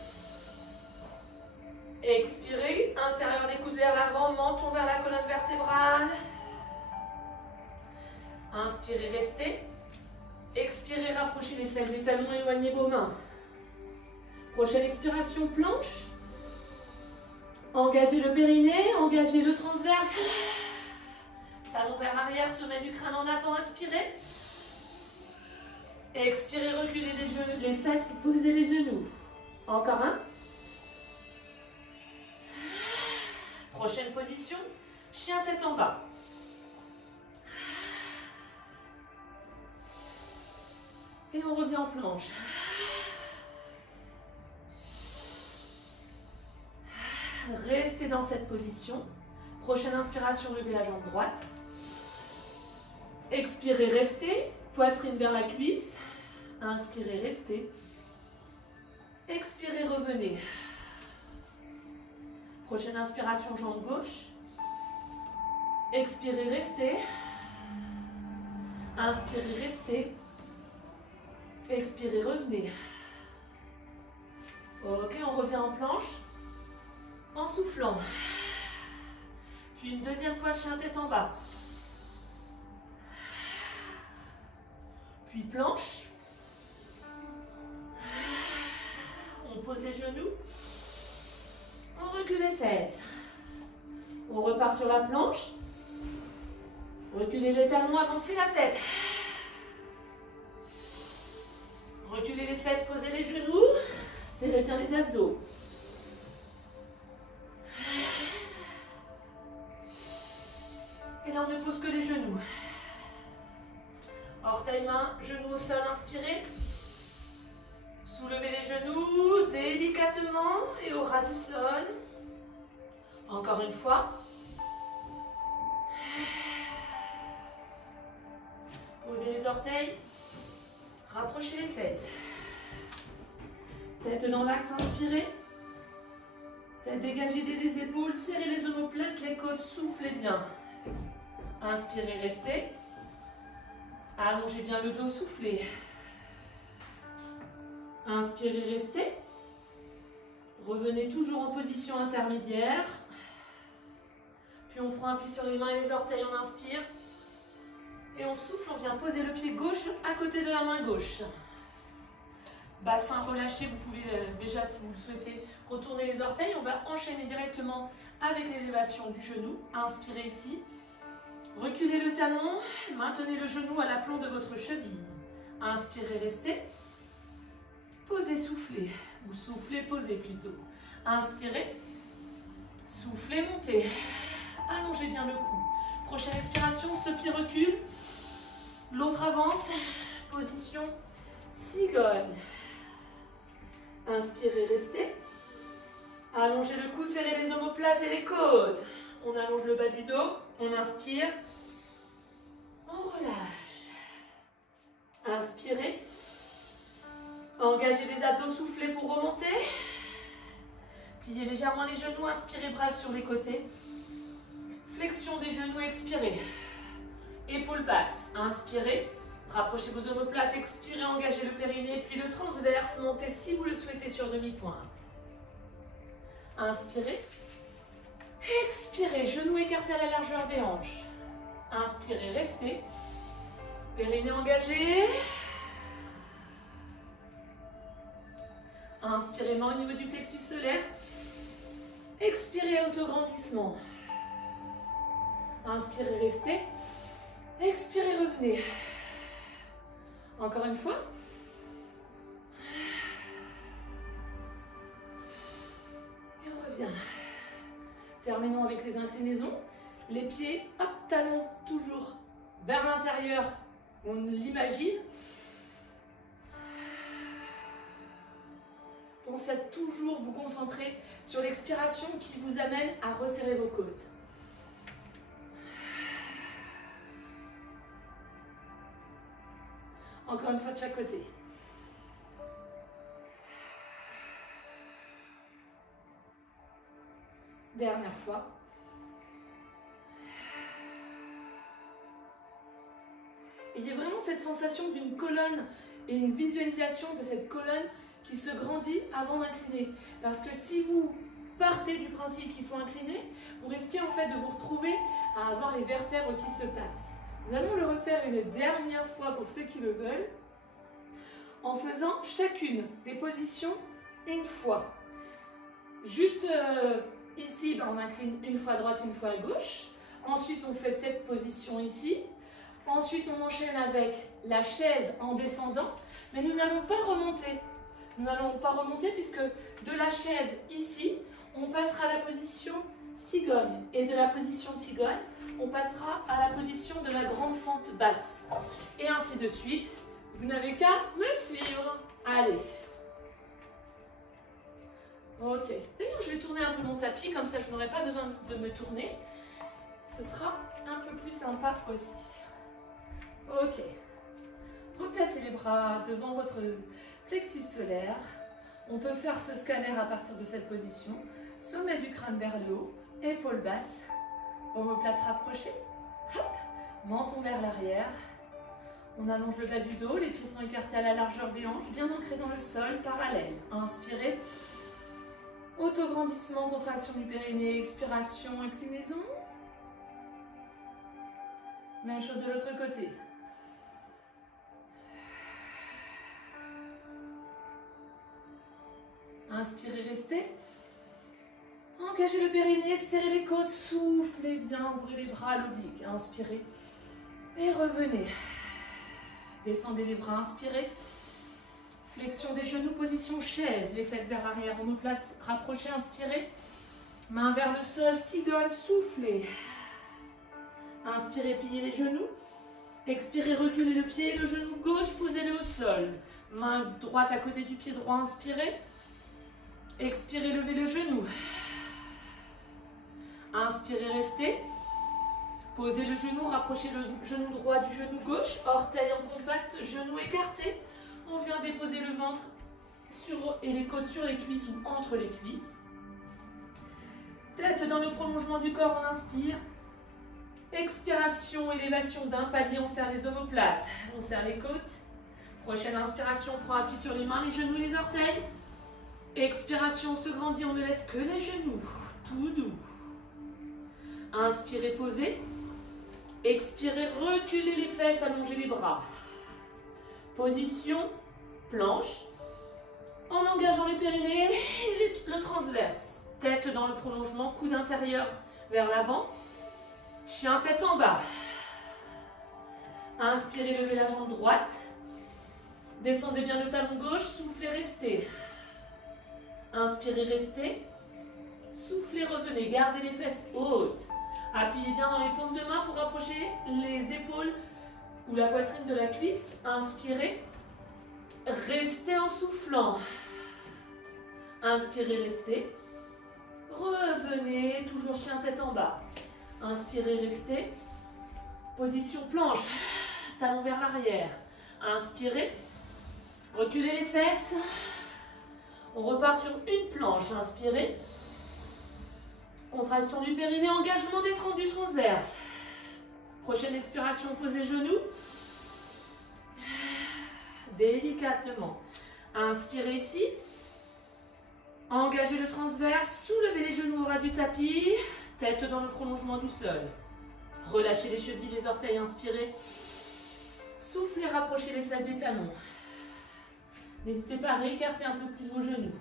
Expirez, intérieur des coudes vers l'avant, menton vers la colonne vertébrale. Inspirez, restez. Expirez, rapprochez les fesses des talons, éloignez vos mains. Prochaine expiration, planche. Engagez le périnée, engagez le transverse. Talon vers l'arrière, sommet du crâne en avant, inspirez. Expirez, reculez les fesses, posez les genoux. Encore un. Prochaine position, chien tête en bas. Et on revient en planche. restez dans cette position. Prochaine inspiration, levez la jambe droite. Expirez, restez. Poitrine vers la cuisse. Inspirez, restez. Expirez, revenez. Prochaine inspiration, jambe gauche. Expirez, restez. Inspirez, restez. Expirez, revenez. Ok, on revient en planche. En soufflant. Puis une deuxième fois, chien tête en bas. Puis planche. On pose les genoux. On recule les fesses. On repart sur la planche. Reculez les talons, avancez la tête. Reculez les fesses, posez les genoux. Serrez bien les abdos. Et là, on ne pose que les genoux. Orteil, main, genoux au sol, inspirez. Soulevez les genoux délicatement et au ras du sol. Encore une fois. Posez les orteils. Rapprochez les fesses. Tête dans l'axe, inspirez. Tête dégagée des épaules, serrez les omoplates, les côtes, soufflez bien. Inspirez, restez. Allongez bien le dos, soufflez. Inspirez, restez. Revenez toujours en position intermédiaire. Puis on prend appui sur les mains et les orteils, on inspire. Et on souffle, on vient poser le pied gauche à côté de la main gauche. Bassin relâché, vous pouvez déjà, si vous le souhaitez, retourner les orteils. On va enchaîner directement avec l'élévation du genou. Inspirez ici. Reculez le talon, maintenez le genou à l'aplomb de votre cheville. Inspirez, restez. Posez, soufflez. Ou soufflez, posez plutôt. Inspirez. Soufflez, montez. Allongez bien le cou. Prochaine expiration, ce pied recule. L'autre avance. Position cigogne. Inspirez, restez. Allongez le cou, serrez les omoplates et les côtes. On allonge le bas du dos. On inspire. On relâche. Inspirez. Engagez les abdos, soufflez pour remonter. Pliez légèrement les genoux, inspirez, bras sur les côtés. Flexion des genoux, expirez. Épaules basses, inspirez. Rapprochez vos omoplates, expirez, engagez le périnée, puis le transverse, montez si vous le souhaitez sur demi-pointe. Inspirez. Expirez, genoux écartés à la largeur des hanches. Inspirez, restez. Périnée engagé. Inspirez, main au niveau du plexus solaire. Expirez, autograndissement. Inspirez, restez. Expirez, revenez. Encore une fois. Et on revient. Terminons avec les inclinaisons. Les pieds, hop, talons toujours vers l'intérieur. On l'imagine. Pensez à toujours vous concentrer sur l'expiration qui vous amène à resserrer vos côtes. Encore une fois de chaque côté. Dernière fois. Et il y a vraiment cette sensation d'une colonne et une visualisation de cette colonne qui se grandit avant d'incliner. Parce que si vous partez du principe qu'il faut incliner, vous risquez en fait de vous retrouver à avoir les vertèbres qui se tassent. Nous allons le refaire une dernière fois pour ceux qui le veulent, en faisant chacune des positions une fois. Juste ici, on incline une fois à droite, une fois à gauche. Ensuite, on fait cette position ici. Ensuite, on enchaîne avec la chaise en descendant, mais nous n'allons pas remonter. Nous n'allons pas remonter puisque de la chaise ici, on passera à la position cigogne. Et de la position cigogne, on passera à la position de la grande fente basse. Et ainsi de suite. Vous n'avez qu'à me suivre. Allez. Ok, Ok. D'ailleurs, je vais tourner un peu mon tapis, comme ça je n'aurai pas besoin de me tourner. Ce sera un peu plus sympa aussi. Ok. Replacez les bras devant votre plexus solaire. On peut faire ce scanner à partir de cette position. Sommet du crâne vers le haut, épaules basses, omoplate rapprochée. Hop, menton vers l'arrière. On allonge le bas du dos, les pieds sont écartés à la largeur des hanches, bien ancrés dans le sol, parallèle. Inspirez. Autograndissement, contraction du périnée, expiration, inclinaison. Même chose de l'autre côté. Inspirez, restez. Engagez le périnée, serrez les côtes, soufflez bien, ouvrez les bras à l'oblique. Inspirez et revenez. Descendez les bras, inspirez. Flexion des genoux, position chaise, les fesses vers l'arrière, omoplate rapprochée, inspirez. Main vers le sol, cigogne, soufflez. Inspirez, pliez les genoux. Expirez, reculez le pied, le genou gauche, posez-le au sol. Main droite à côté du pied droit, inspirez. Expirez, levez le genou. Inspirez, restez. Posez le genou, rapprochez le genou droit du genou gauche. Orteil en contact, genou écarté. On vient déposer le ventre et les côtes sur les cuisses ou entre les cuisses. Tête dans le prolongement du corps, on inspire. Expiration, élévation d'un palier, on serre les omoplates. On serre les côtes. Prochaine inspiration, on prend appui sur les mains, les genoux et les orteils. Expiration, on se grandit, on ne lève que les genoux. Tout doux. Inspirez, posez. Expirez, reculez les fesses, allongez les bras. Position planche. En engageant les périnées et le transverse. Tête dans le prolongement, coude intérieur vers l'avant. Chien tête en bas. Inspirez, levez la jambe droite. Descendez bien le talon gauche, soufflez, restez. Inspirez, restez. Soufflez, revenez. Gardez les fesses hautes. Appuyez bien dans les paumes de main pour rapprocher les épaules ou la poitrine de la cuisse. Inspirez. Restez en soufflant. Inspirez, restez. Revenez, toujours chien tête en bas. Inspirez, restez. Position planche. Talon vers l'arrière. Inspirez. Reculez les fesses. On repart sur une planche. Inspirez. Contraction du périnée, engagement des tendus transverses. Prochaine expiration, posez genoux. Délicatement. Inspirez ici. Engagez le transverse. Soulevez les genoux au ras du tapis. Tête dans le prolongement du sol. Relâchez les chevilles, les orteils. Inspirez. Soufflez, rapprochez les fesses des talons. N'hésitez pas à réécarter un peu plus vos genoux.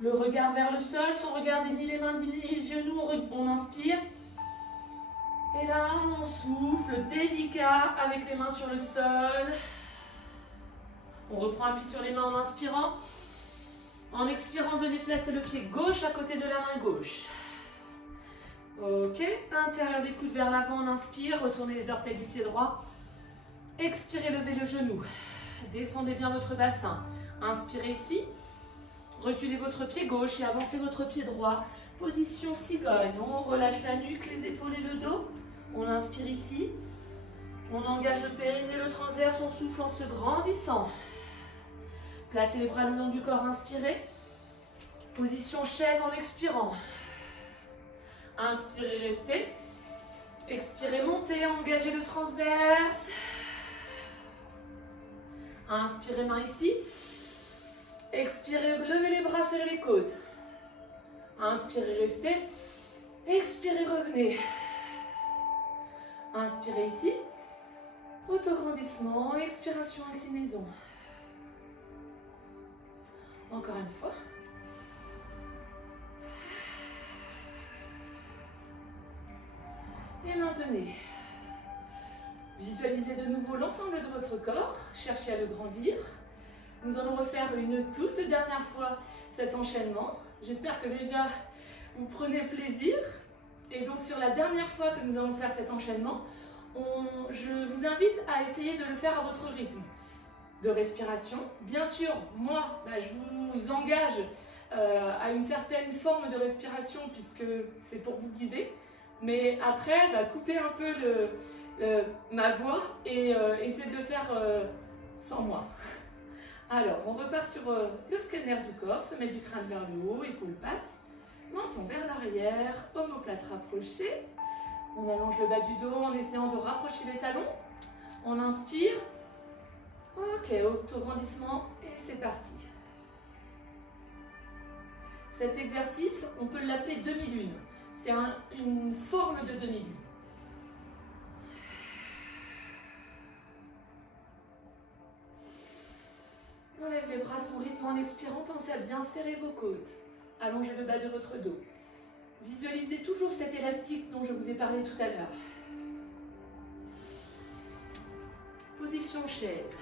Le regard vers le sol, sans regarder ni les mains ni les genoux, on inspire. Et là, on souffle, délicat, avec les mains sur le sol. On reprend appui sur les mains en inspirant. En expirant, venez placer le pied gauche à côté de la main gauche. Ok, intérieur des coudes vers l'avant, on inspire, retournez les orteils du pied droit. Expirez, levez le genou. Descendez bien votre bassin. Inspirez ici. Reculez votre pied gauche et avancez votre pied droit. Position cigogne. On relâche la nuque, les épaules et le dos. On inspire ici. On engage le périnée, le transverse. On souffle en se grandissant. Placez les bras le long du corps. Inspirez. Position chaise en expirant. Inspirez, restez. Expirez, montez. Engagez le transverse. Inspirez, main ici. Expirez, levez les bras, serrez les côtes. Inspirez, restez. Expirez, revenez. Inspirez ici. Autograndissement, expiration, inclinaison. Encore une fois. Et maintenez. Visualisez de nouveau l'ensemble de votre corps. Cherchez à le grandir. Nous allons refaire une toute dernière fois cet enchaînement. J'espère que déjà vous prenez plaisir. Et donc sur la dernière fois que nous allons faire cet enchaînement, je vous invite à essayer de le faire à votre rythme de respiration. Bien sûr, moi, je vous engage à une certaine forme de respiration puisque c'est pour vous guider. Mais après, coupez un peu ma voix et essayez de le faire sans moi. Alors, on repart sur le scanner du corps, sommet du crâne vers le haut, épaules basses, menton vers l'arrière, omoplate rapprochée. On allonge le bas du dos en essayant de rapprocher les talons. On inspire. Ok, auto-grandissement et c'est parti. Cet exercice, on peut l'appeler demi-lune. C'est une forme de demi-lune. On lève les bras son rythme en expirant. Pensez à bien serrer vos côtes. Allongez le bas de votre dos. Visualisez toujours cet élastique dont je vous ai parlé tout à l'heure. Position chaise.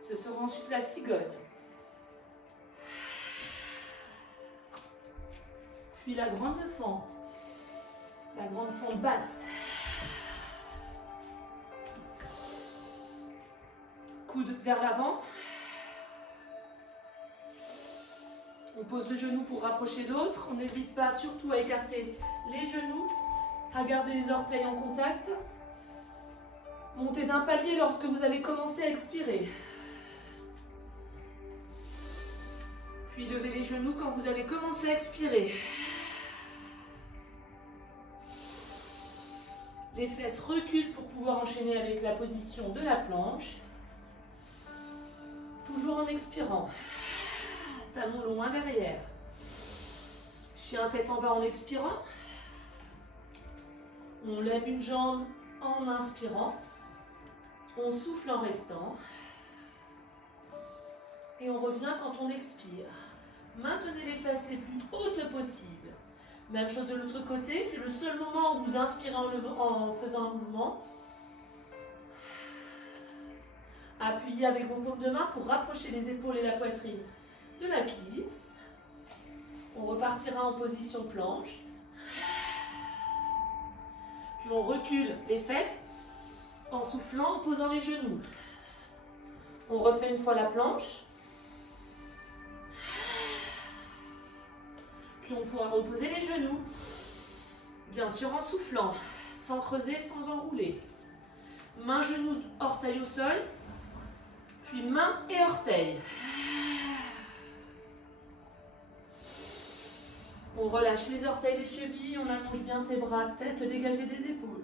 Ce sera ensuite la cigogne. Puis la grande fente. La grande fente basse. Coude vers l'avant. On pose le genou pour rapprocher l'autre. On n'hésite pas surtout à écarter les genoux, à garder les orteils en contact. Montez d'un palier lorsque vous avez commencé à expirer. Puis levez les genoux quand vous avez commencé à expirer. Les fesses reculent pour pouvoir enchaîner avec la position de la planche. Toujours en expirant. Talons loin derrière. Chien tête en bas en expirant. On lève une jambe en inspirant. On souffle en restant. Et on revient quand on expire. Maintenez les fesses les plus hautes possibles. Même chose de l'autre côté, c'est le seul moment où vous inspirez en faisant un mouvement. Appuyez avec vos paumes de main pour rapprocher les épaules et la poitrine de la cuisse. On repartira en position planche. Puis on recule les fesses en soufflant, en posant les genoux. On refait une fois la planche. Puis on pourra reposer les genoux. Bien sûr en soufflant, sans creuser, sans enrouler. Main, genoux, orteils au sol. Puis main et orteils. On relâche les orteils des chevilles, on allonge bien ses bras, tête dégagée des épaules.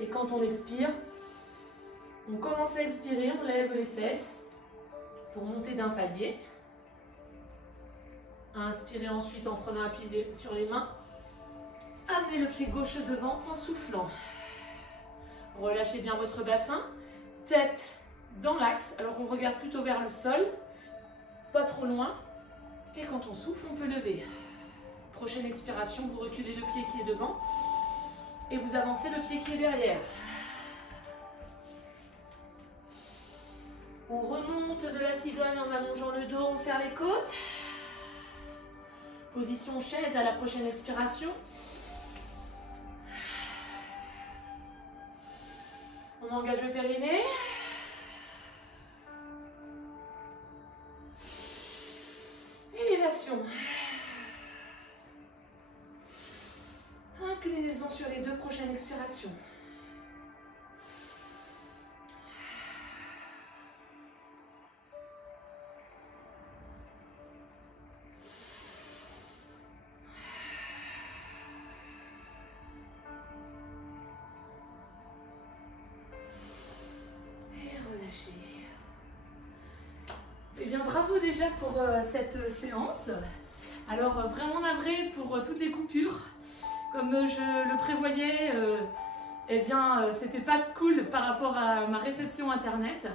Et quand on expire, on commence à expirer, on lève les fesses pour monter d'un palier. Inspirez ensuite en prenant appui sur les mains. Amenez le pied gauche devant en soufflant. Relâchez bien votre bassin, tête dans l'axe. Alors on regarde plutôt vers le sol, pas trop loin. Et quand on souffle, on peut lever. Prochaine expiration, vous reculez le pied qui est devant et vous avancez le pied qui est derrière. On remonte de la cigogne en allongeant le dos, on serre les côtes. Position chaise à la prochaine expiration. On engage le périnée. Élévation. Inclinaison sur les deux prochaines expirations. Eh bien, bravo déjà pour cette séance. Alors, vraiment navré pour toutes les coupures. Comme je le prévoyais, eh bien, c'était pas cool par rapport à ma réception internet.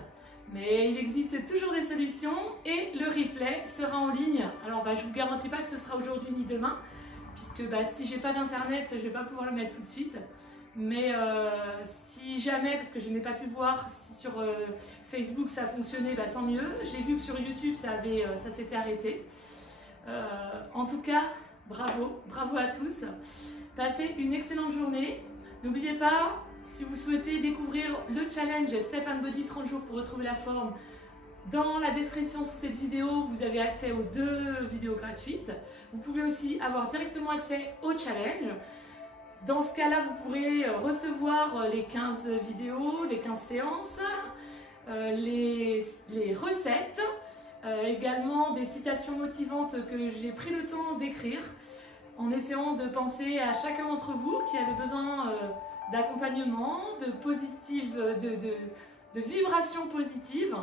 Mais il existe toujours des solutions et le replay sera en ligne. Alors, je vous garantis pas que ce sera aujourd'hui ni demain, puisque si j'ai pas d'internet, je vais pas pouvoir le mettre tout de suite. Mais si jamais, parce que je n'ai pas pu voir si sur Facebook ça fonctionnait, tant mieux. J'ai vu que sur YouTube ça s'était arrêté. En tout cas, bravo à tous. Passez une excellente journée. N'oubliez pas, si vous souhaitez découvrir le challenge Step and Body 30 jours pour retrouver la forme, Dans la description sous cette vidéo, vous avez accès aux 2 vidéos gratuites. Vous pouvez aussi avoir directement accès au challenge. Dans ce cas-là, vous pourrez recevoir les 15 vidéos, les 15 séances, les recettes, également des citations motivantes que j'ai pris le temps d'écrire en essayant de penser à chacun d'entre vous qui avait besoin d'accompagnement, de vibrations positives.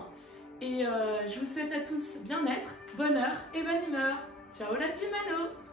Et je vous souhaite à tous bien-être, bonheur et bonne humeur. Ciao la team Mano!